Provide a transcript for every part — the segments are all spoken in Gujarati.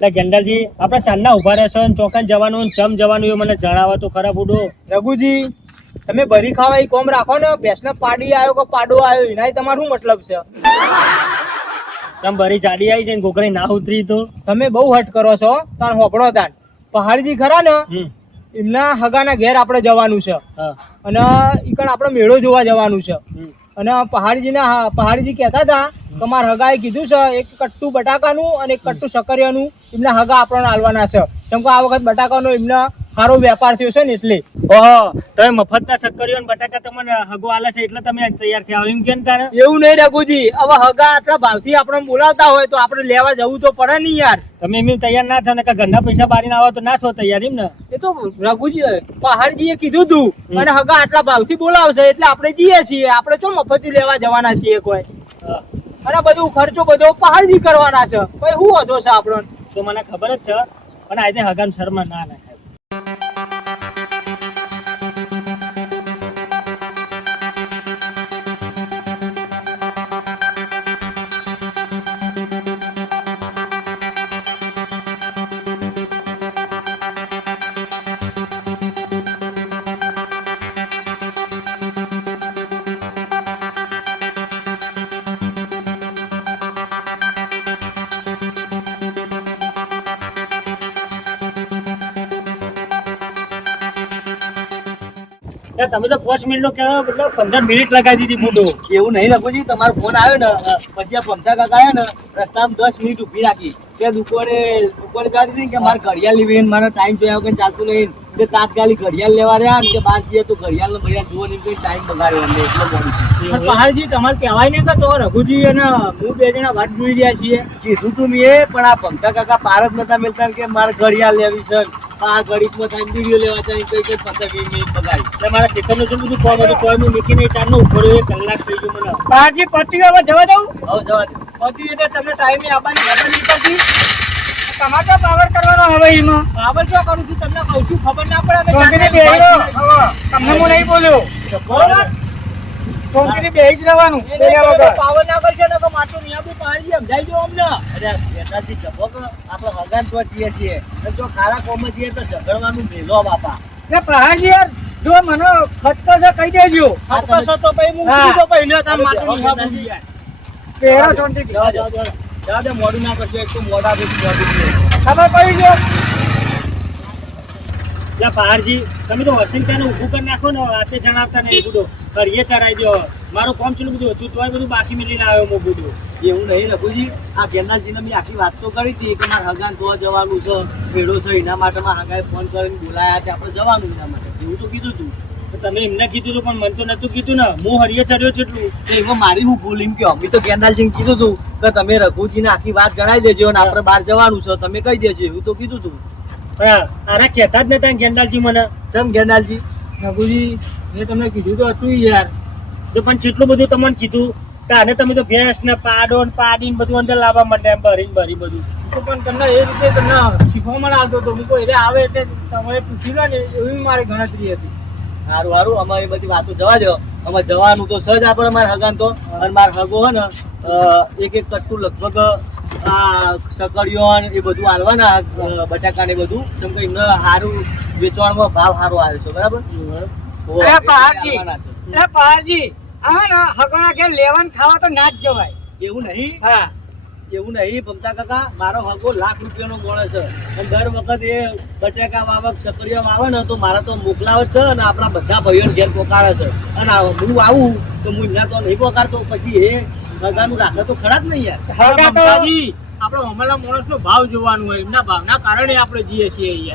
એટલે ગેંડાજી આપણે ચાંદના ઉભા રહેશો ચોકન જવાનું ચમ જવાનું એ મને જણાવો તો ખરા બુડો. રઘુજી તમે ભરી ખાવા એ કોમ રાખો ને, ભેંસને પાડી આવ્યો કે પાડો આવ્યો એના તમારો શું મતલબ છે? ચમ ભરી ચાડી આવી છે ને ગોકરી ના ઉતરી તો તમે બહુ હટ કરો છો. તાર હોપડો તાર પહાડજી ખરા ને એમના હગાના ઘેર આપણે જવાનું છે અને ઈકણ આપણે મેળો જોવા જવાનું છે. અને પહાડજી કહેતા હતા કે મારા હગાએ કીધું છે એક કટ્ટુ બટાકાનું અને એક કટ્ટુ સકરિયાનું એમના હગા આપણને આલવાના છે. કેમ કે આ વખત બટાકાનો એમના સારો વેપાર થયો છે ને એટલે. ઓહો તમે મફતના સક્કરીઓ ને બટાકા તમને હગો આલે છે એટલે તમે તૈયાર થયા એમ કેમ તારે? એવું નહીં રઘુજી, હવે હગા આટલા ભાવથી આપણે બોલાવતા હોય તો આપણે લેવા જવું તો પડે નહીં યાર. તમે એમ તૈયાર ના થાવ ને કે ઘરના પૈસા બારીને આવો તો ના છો તૈયાર એમ ને? એ તો રઘુજી પહાડજીએ કીધું તું અને હગા આટલા ભાવથી બોલાવશે એટલે આપણે જઈએ છીએ. આપણે શું મફતી લેવા જવાના છીએ કોઈ? અને બધું ખર્ચો બધો પહાડજી કરવાના છે. કોઈ શું વધો છે આપણો? તો મને ખબર જ છે પણ આજે હગામ શર્મા ના નાખાય. તમે તો 5 મિનિટનો કહેવા મતલબ 15 મિનિટ લગાવી દીધી બુડો. એવું નહીં રઘુજી, તમારો ફોન આવ્યો ને પછી આ પમતા કાકા આવ્યા ને રસ્તામાં 10 મિનિટ ઊભી રાખી. તે દુકાને જતી હતી કે મારે ઘડિયાળ લેવી મારો ટાઈમ જોયા વગર ચાલતું નહીં. તે તાત્કાલિક ઘડિયાળ લેવા રહ્યા ને કે બહાર જઈએ તો ઘડિયાળ ને ભૈયા જુઓ નહીં ટાઈમ બગાડ્યો અમને એટલો મોડું. પહાડજી તમારે કહેવાય નહીં કે તો રઘુજી અને હું બે જણા વાત જોઈ રહ્યા છીએ. કીધું તું મેં પણ આ પમતા કાકા પાર જ નતા મિલતા કે મારે ઘડિયાળ લેવી છે. આ ઘડીમાં ટાઈમ વિડીયો લેવા જાય કઈ 15-20 મિનિટ બગાડી. એટલે મારા ખેતરનું શું બધું કોમ હતું કોઈ હું મૂકીને ચારનો ઉપર એક કલાક થઈ ગયો મને. પહાડજી પટ્ટી હવે જવા દઉં? હવે જવા દે. પટ્ટી એટલે તમને ટાઈમે આવવાની ખબર નહીં પડતી. તમારે તો પાવર કરવાનો હવે એમાં. પાવર શું કરું છું તમને કહું છું, ખબર ના પડે. તમને હું નહીં બોલ્યો. કોમ્પ્યુટર બેહી જ રહેવાનું. પાવર ના કરશે ને તો માટલું નહીં આપું. પહાડજી સમજાઈ દો અમને. અરે બેટાજી જપો કે આપણે હગાન તો જઈએ છીએ અને જો ખારા કોમમાં જઈએ તો ઝઘડવાનું મેલો બાપા. ને પહાડજી યાર જો મને ખટકો છે કહી દેજો. ખટકો છે તો પછી હું કીધું તો પહેલો તાર માટલું નહીં આપું યાર. પહેરો ચોંટી જવા દે મોડું ના કરશો. એક તો મોડા મોડું ખબર પડી ગયો. એટલે પહાડજી તમે તો વોશિંગટન ઊભું કરી નાખો ને રાતે જણાવતા નહીં બધું કરીએ ચરાવી દો. મારું કામ ચેલું બધું હતું તોય બધું બાકી મિલીને આવ્યો હું બધું. એવું નહીં રઘુજી, આ ગેરનાથજીને મેં આખી વાત તો કરી હતી કે મારે હગાન તો જવાનું છે ભેડો છે એના માટે મારા હગાએ ફોન કરીને બોલાયા છે આપણે જવાનું એના માટે એવું તો કીધું તું. તમે એમને કીધું હતું પણ મને તો નતું કીધું ને. હું હરિયે ચડ્યો છું એટલું. એમાં મારી હું ભૂલ એમ કહો. મેં તો ગેરનાથજીને કીધું તું કે તમે રઘુજીને આખી વાત જણાવી દેજો અને આપણે બહાર જવાનું છે તમે કહી દેજો એવું તો કીધું તું. આરા કહેતા જ નતા ગેંડાલજી મને. ચમ ગેરનાથજી? રઘુજી મેં તમને કીધું તો હતું યાર. તો પણ કેટલું બધું તમને કીધું તાને તમે તો ભેંસ ને પાડો ને પાડી ને બધું અંદર લાવવા માંડે એમ ભરી બધું. તો પણ તમને એ રીતે તમને શીખવામાં આવતો હતો. હું કોઈ આવે એટલે તમે પૂછી લો ને એવી મારી ગણતરી હતી. સારું સારું અમારે એ બધી વાતો જવા દો. અમારે જવાનું તો સજ આપણે મારે હગાન તો અને મારે હગો હે ને એક કટ્ટુ લગભગ આ સકડીઓ એ બધું હાલવાના બટાકા ને બધું જેમ કે એમને સારું વેચવામાં ભાવ સારો આવે છે બરાબર. પહાડજી હા ને હગોના ઘેર લેવાનું ખાવા તો ના જ જવાય. એવું નહીં? હા એવું નહીં પમતા કાકા, મારો હગો લાખ રૂપિયાનો ગોળે છે અને દર વખત એ બટાકા વાવક સકડીઓ વાવે ને તો મારા તો મોકલાવે જ છે અને આપણા બધા ભાઈઓને ઘેર પોકાડે છે. અને હું આવું તો હું એમના તો નહીં પોકાડતો પછી એ હગાનું રાખે તો ખરા જ નહીં યાર. આપણે અમારા માણસનો ભાવ જોવાનું હોય. એમના ભાવના કારણે આપણે જઈએ છીએ.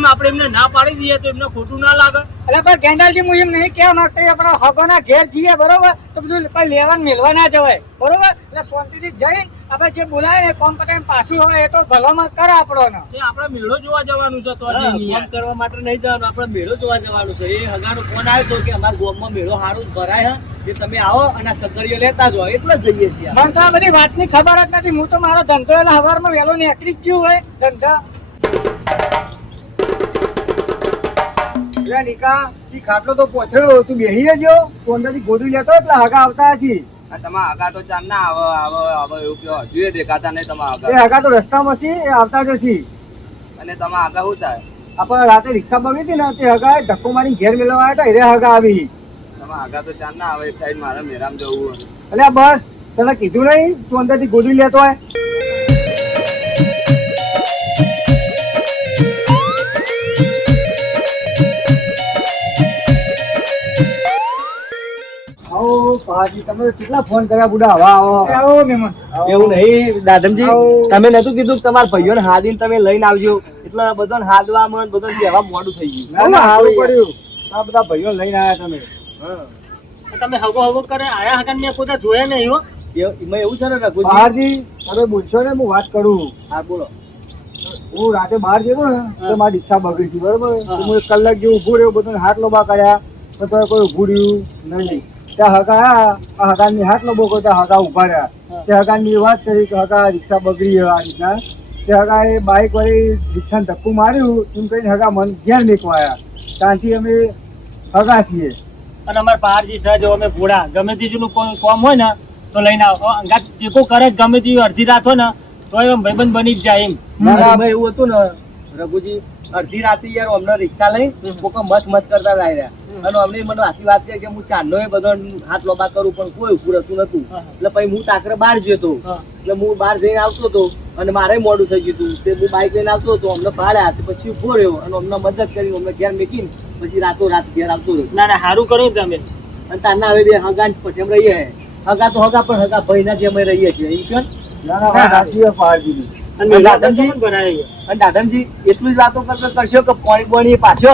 આપણે એમને ના પાડી દઈએ તો એમને ખોટું ના લાગે. એટલે પણ ગેંડાલજી હું એમ નહીં કહેવા માંગતો આપણા હગોના ઘેર જઈએ બરોબર તો બધું કોઈ લેવાનું મેળવા ના જવાય બરોબર. એટલે શાંતિથી જઈને આપણે જે બોલાય ને કોમ પટાઈને પાછું હોય એ તો ભલામણ કરે આપણો. આપણે મેળો જોવા જવાનું છે તો ફોન કરવા માટે નહીં જવાનું, આપણે મેળો જોવા જવાનું છે. એ હગાનો ફોન આવ્યો તો કે અમારા ગામમાં મેળો સારું ભરાય કે તમે આવો અને સકડીઓ લેતા જાઓ એટલે જ જઈએ છીએ. મને તો આ બધી વાતની ખબર જ નથી. હું તો મારો ધંધો એટલે સવારમાં વહેલો નીકળી જ ગયું હોય ધંધા. નિકા ઈ ખાટલો તો પોછડો તું બેહી જજો તો અંદરથી ગોદડી લેતો એટલે હગા આવતા હશે આ તમારા આગા તો ચાર ના આવે એવું કયો હજુ એ દેખાતા નહીં તમારા એ આગા. હગા તો રસ્તામાં છે, એ આવતા જશે. અને તમારા આગા શું થાય? આપણે રાતે રિક્ષા બગડી હતી ને, તે હગા ધક્કો મારી ઘેર મેળવવા આવ્યા હતા, એ હગા આવી. તમારા આગા તો ચાર ના આવે. એક સાઈડ મારે મેરામ જવું. એટલે બસ તને કીધું નહીં, તું અંદરથી ગોળી લેતો હોય. આવો પાજી, તમે તો કેટલા ફોન કર્યા બુડા, હવા આવો. આવો મહેમાન. એવું નહીં દાદમજી, આવો. તમે નતું કીધું કે તમારા ભાઈઓને હાદીને તમે લઈને આવજો, એટલે બધાને હાદવામાં બધું કહેવા મોડું થઈ ગયું. ના ના સારું પડ્યું, આ બધા ભાઈઓ લઈને આવ્યા તમે. તમે હગો કરે આયા હગન મેં કોઈ જોયા નહીં હો. એમાં એવું છે ને રઘુજી. બહારજી તમે બોલશો ને, હું વાત કરું. હા બોલો. હું રાતે બહાર જતો ને તો મારી રિક્ષા બગડી હતી, બરોબર. તો હું 1 કલાક જેવું ઊભું રહ્યો, બધાને હાથ લોબા કર્યા, તો તો કોઈ ઊભું રહ્યું નહીં. ત્યાં હગા આયા, આ હગાની હાથ લોબો કર્યો, ત્યાં હગા ઊભા રહ્યા. તે હગાની વાત કરી કે હગા રિક્ષા બગડી આ રીતના. તે હગા એ બાઇક વાળી રિક્ષાને ધક્કું માર્યું, એમ કહીને હગા મન ઘેર નીકળ્યા. ત્યાંથી અમે હગા છીએ. અને અમારા પારજી સહ જો અમે ઘોડા ગમે તેનું કોઈ કોમ હોય ને તો લઈને આવો. અંગાત ટેકો કરે જ ગમે તેવી અડધી રાત હોય ને તો એમ ભાઈબંધ બની જ જાય એમ. એમાં એવું હતું ને રઘુજી, અડધી રાતે યાર અમને રિક્ષા લઈ કોકો મત કરતા લાવી રહ્યા. અને અમને મને આખી વાત કરી કે હું ચાંદનો એ બધો હાથ લોબા કરું, પણ કોઈ ઉભું રહેતું નતું. એટલે પછી હું તાકરે બહાર જતો, એટલે હું બહાર જઈને આવતો હતો અને મારે મોડું થઈ ગયું હતું. તે હું બાઇક લઈને આવતો હતો, અમને ભાડ્યા, પછી ઉભો રહ્યો અને અમને મદદ કરી, અમને ઘેર મેકીને પછી રાતો રાત ઘેર આવતો રહ્યો. ના ના સારું કર્યું તમે. અને તારના હવે બે હગા પછી એમ રહીએ. હગા તો હગા, પણ હગા ભાઈના જે અમે રહીએ છીએ એમ કહો ને. ના ના વાત સાચી છે પહાડજીની. અને દાદાજી બનાવી અને દાદાજી એટલું જ વાતો કરશો કે પોણી બોણી પાછો.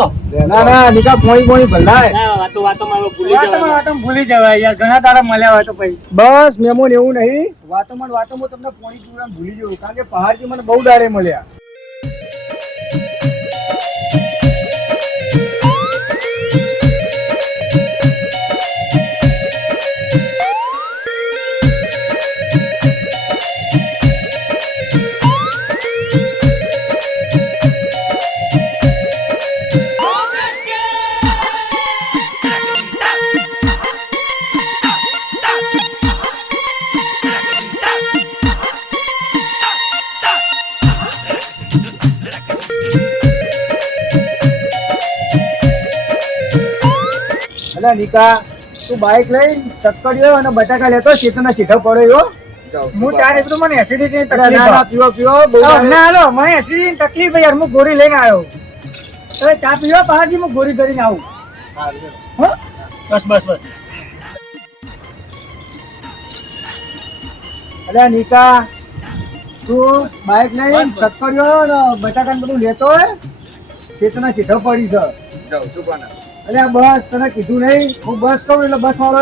ના ના નિકા પોણી પોણી ભલાય. ના વાતોમાં હવે ભૂલી જવાય. વાતોમાં ભૂલી જવાય યાર, ઘણા તારા મળ્યા હોય તો પછી. બસ મેમોન એવું નહીં, વાતોમાં તમને પોણી પીવડાને ભૂલી જવું, કારણ કે પહાડજી મને બહુ દાડે મળ્યા. અલા નિકા, તું બાઇક લઈ ચક્કડીઓ અને બટાકા લેતો, ચેતના સીધો પડ્યો. હું ચાર એકદમ મને એસિડિટી ની ના તકલીફ ના પીવો પીવો બહુ દાડે. ના હાલો, મને એસિડિટી ની તકલીફ યાર, હું ગોળી લઈને આવ્યો. હવે ચા પીવો પહાડજી, હું ગોળી કરીને આવું. હો? બસ બસ બસ. અલ્યા નિકા, તું બાઇક લઈ ચક્કડીઓ અને બટાકા બધું લેતો હોય, ચેતના સીધો પડી છે. જાઉં છું પણ. અલ્યા બસ તને કીધું નહીં, હું બસ કહું એટલે બસ વાળો,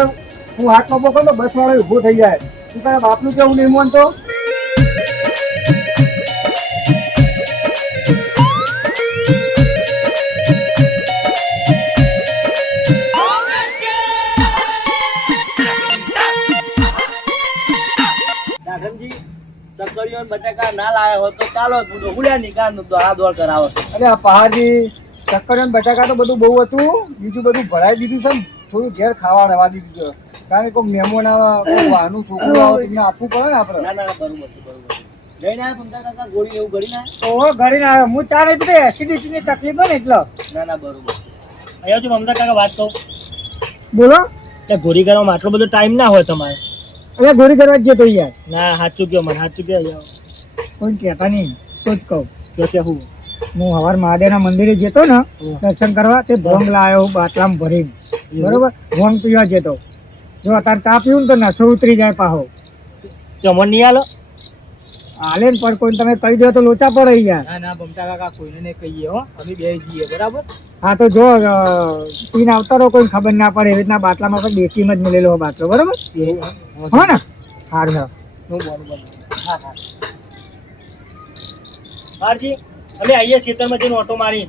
હું હાથ લોબો કરું તો બસ વાળો ઊભો થઈ જાય. તું તારા બાપનું કેવું નહીં માનતો? દાદમજી, ચક્કરીઓ અને બટાકા ના લાયા હોત તો ચાલો, ડોહુલ્યા નિકાલ દોડ કરાવો. અરે આ પહાડજી, ચક્કરીઓ અને બટાકા તો બધું બહુ હતું, બીજું બધું ભરાઈ દીધું છે ને, થોડું ઘેર ખાવા રવા દીધું છે. કારણ કે કોઈ મહેમાન આવે, કોઈ વાહનું છોકરું આવે, તેમને આપવું પડે ને આપણે. ના ના બરોબર છે, બરોબર છે. લઈને આવ્યા પમતા કાકા ગોળી એવું ગળી ના? ઓહો, ઘરે આવ્યો. હું ચા નહીં પીતો, એસિડિટી ની તકલીફ હોય ને એટલે. ના ના બરોબર છે. અહીંયા જો મમતા કાકા વાત કહું, બોલો. કે ઘોડી કરવામાં આટલો બધો ટાઈમ ના હોય તમારે. હવે ગોળી કરવા જ જતો યાર, ના સાચું કયો મને, સાચું કયો. કોઈ કહેતા નહીં તો જ કહું. કે હું હું હવાર મહાદેવના મંદિરે જતો ને દર્શન કરવા, તે ભોંગ લાવ્યો બાટલામાં ભરીને, બરોબર. ભોંગ પીવા જતો, જો અત્યારે ચા પીવું ને તો નશો ઉતરી જાય પાહો. જમણ નહીં આલો. હાલે ને પણ કોઈ તમે કહી દો તો લોચા પડે યાર. ના ના બમતા કાકા, કોઈને નહીં કહીએ હો, અમે બે જઈએ બરાબર. હા તો જો પીને આવતા રહો, કોઈ ખબર ના પડે. એવી રીતના બાટલામાં પણ દેખીમાં જ મળેલો બાટલો, બરોબર. હો ને? સારું હા, હું બરોબર. હા હા હારજી, અમે આવીએ ખેતરમાં જઈને ઓટો મારી.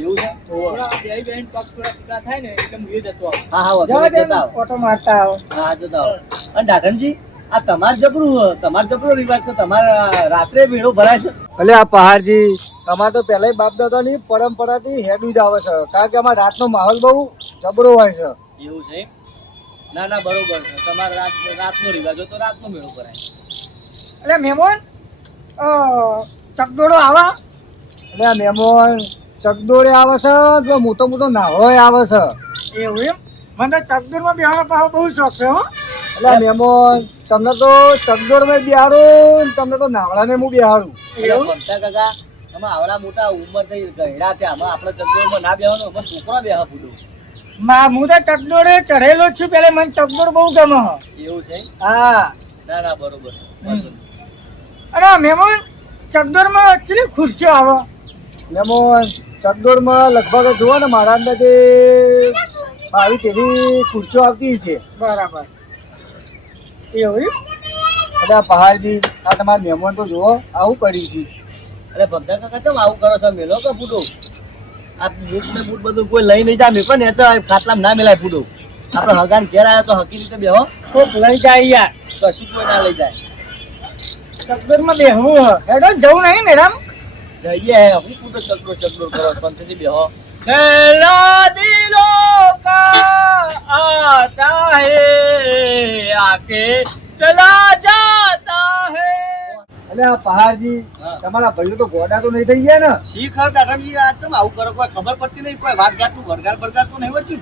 એવું છે? થોડા બે બેન પગ થોડા સીધા થાય ને એટલે હું એ જતો આવું. હા હા જવા વધુ દે જતા આવો. ઓટો મારતા આવો. હા જતા આવો. અને દાદનજી, આ તમાર જબરો રિવાજ છે, તમારા રાત્રે ભેળો ભરાય છે. એટલે આ પહાડજી, અમારે તો પહેલા બાપ દાદાની પરંપરાથી હેડું જ આવે છે, કારણ કે અમારા રાતનો માહોલ બહુ જબરો હોય છે. એવું છે એમ? ના ના બરોબર છે. તમારે રાતનો રિવાજ હોય તો રાતનો મેળો કરાય. એટલે મહેમાન ચકદોડો આવા એટલે આ મહેમાન ચકદોરે આવે છે તો મોટો મોટો નાહોય આવે છે. એવું એમ મને ચકદોરમાં બેહવાનો પાછો બહુ શોખ છે હો. એટલે આ મહેમાન તમને તો ચકદોરમાં બિહારું તમને તો નાવડાને હું બિહારું. એવું ભમતા કાકા આમાં આવડા મોટા ઉંમર થઈ ગયડા ત્યાં આમાં આપણે ચકદોરમાં ના બેહવાનું આમાં છોકરા બેહ પૂડું હું તો ચકદોડે ચઢેલો જ છું પેલે મને ચકદોડ બહુ ગમે છે. એવું છે. હા ના ના બરોબર. અરે મહેમાન ચકદોરમાં કેટલી ખુરશીઓ આવે. મહેમાન ચકદોરમાં લગભગ જુઓ ને મારા અંદાજે 22-23 ખુરશીઓ આવતી છે. બરાબર એવું એમ? એટલે આ પહાડજી આ તમારા મહેમાન તો જુઓ આવું કર્યું છે. અરે ભમતા કાકા ચમ આવું કરો છો મેલો કે ફૂટો આ બૂટ ને બૂટ બધું કોઈ લઈ નહીં જાય મેં પણ એ તો ખાટલામાં ના મેલાય ફૂટો આપણે હગાન ઘેર આવ્યા તો હકી રીતે બેહો કોક લઈ જાય યાર. કશું કોઈ ના લઈ જાય. ચકદોરમાં બેહવું હ હેડો જવું નહીં મેડમ. જઈએ હું ફૂટો ચકડો કરો શાંતિથી બેહો. पहला दिलों का आता है आके चला जाता है. એટલે આ પહાડજી હા. તમારા ભાઈઓ તો ગોડા તો નહીં થઈ ગયા ને? શીખર કાકાજી આ ચમ આવું કરો કોઈ ખબર પડતી નહીં કોઈ વાટઘાટનું વળગાડતું નહીં વધતું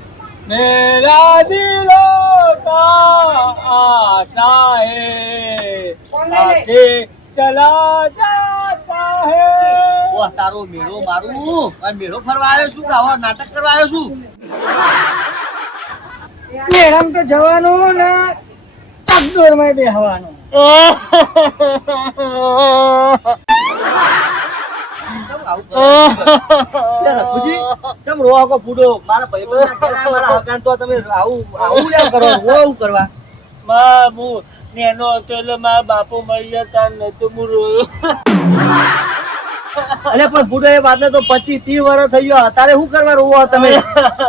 मेरा दिलों का आता है आके चला जाता है. ઓ તારો મેળો મારું અને મેળો ફરવા આવ્યો છું કે આવા નાટક કરવા આવ્યો છું મેડમ તો જવાનું ને ચકદોરમાં બેહવાનું. ચમ આવું કરો લે રઘુજી ચમ રોવા કો પૂડો મારા ભાઈબંધના ઘરે આયા, મારા હગાન તો તમે આવું લ્યા કરો આવું કરવા મામુ નેનો હતો એટલે મારા બાપુ મરી જતા ને તો હું રોયો. અલે પણ પૂડો એ વાતને તો 25-30 વર્ષ થઈ ગયો તારે શું કરવા રોવો તમે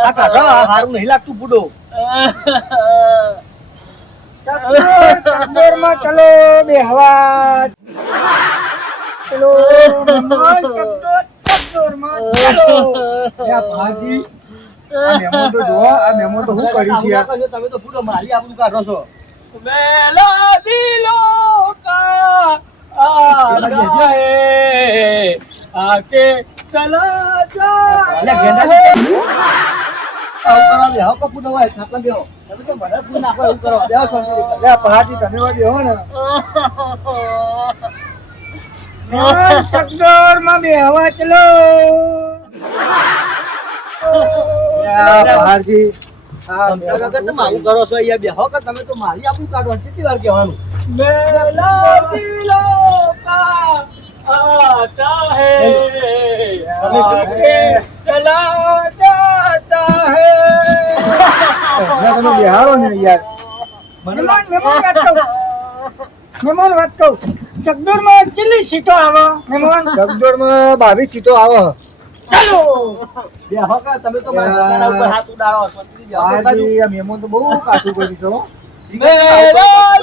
આ કાઢો હારું નહીં લાગતું પૂડો ચકદોરમાં ચલો બેહવા. ચલો મહેમાન ચકદોરમાં ચલો. એટલે આ પહાડજી આ મહેમાન તો જુઓ આ મહેમાન તો શું કર્યું છે યાર? તમે તો પૂડો મારી આબરૂ કાઢો છો मेरा दिलों का आता है आके चला जाता અલે ગેંડાજી આવું કરો બેહો કો પૂડો હોય ખાટલા બેહો તમે તો ભરત પૂ નાખો એવું કરો બેહો શાંતિથી. એટલે આ પહાડજી તમે વાળી હો ને ચકદોરમાં બેહવા ચલો. આ પહાડજી આ તમે આવું કરો છો અહીંયા બેહો કે તમે તો મારી આબરૂ કાઢો કેટલી વાર કહેવાનું मेरा दिलों का आता है आके चला जाता है. તમે બિહારો ને યાર. મહેમાન વાત કહું ચકદોરમાં કેટલી સીટો આવે મહેમાન? ચકદોરમાં 22 સીટો આવે. ચાલો બેહો કે તમે તો મારા હગાના ઉપર હાથ ઉડાડો શાંતિથી બેહો તો બાજુ. પહાડજી આ મહેમાન તો બહુ કાઠું કર્યું છે હો. मेरा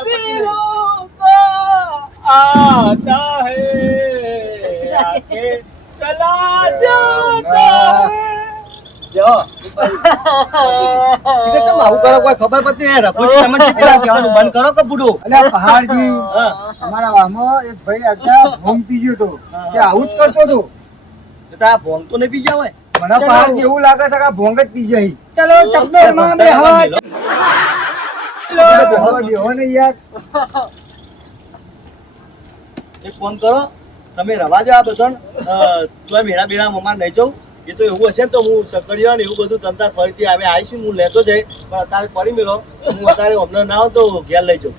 दिलों का आता है आके चला जाता है. બેહો એક બાજુ. શીખર ચમ આવું કરો કોઈ ખબર પડતી નહીં રઘુજી તમે કેટલી વાર કહેવાનું બંધ કરો કે પૂડું એટલે આ પહાડજી હા અમારા વાહમાં એક ભાઈ આગળ ભોંગ પી ગયો હતો તે આવું જ કરતો હતો. તો આ ભોંગ તો નહીં પી ગયા હોય મને પહાડજી એવું લાગે છે કે આ ભોંગ જ પી જાય. ચલો ચકદોરમાં બેહવા એટલે બેહવા બેહો ને યાર. એક ફોન કરો તમે રવા જાઓ આ બધો તોય મેળા બેડા મમ્મા નહીં જાઉં એ તો એવું હશે ને તો હું સકડીયો ને એવું બધું તમતાર ફરીથી આવે આવીશું હું લેતો જઈ પણ અત્યારે પડી મેળો હું અત્યારે હમણાં ના આવું તો ઘેર લઈ જાઉં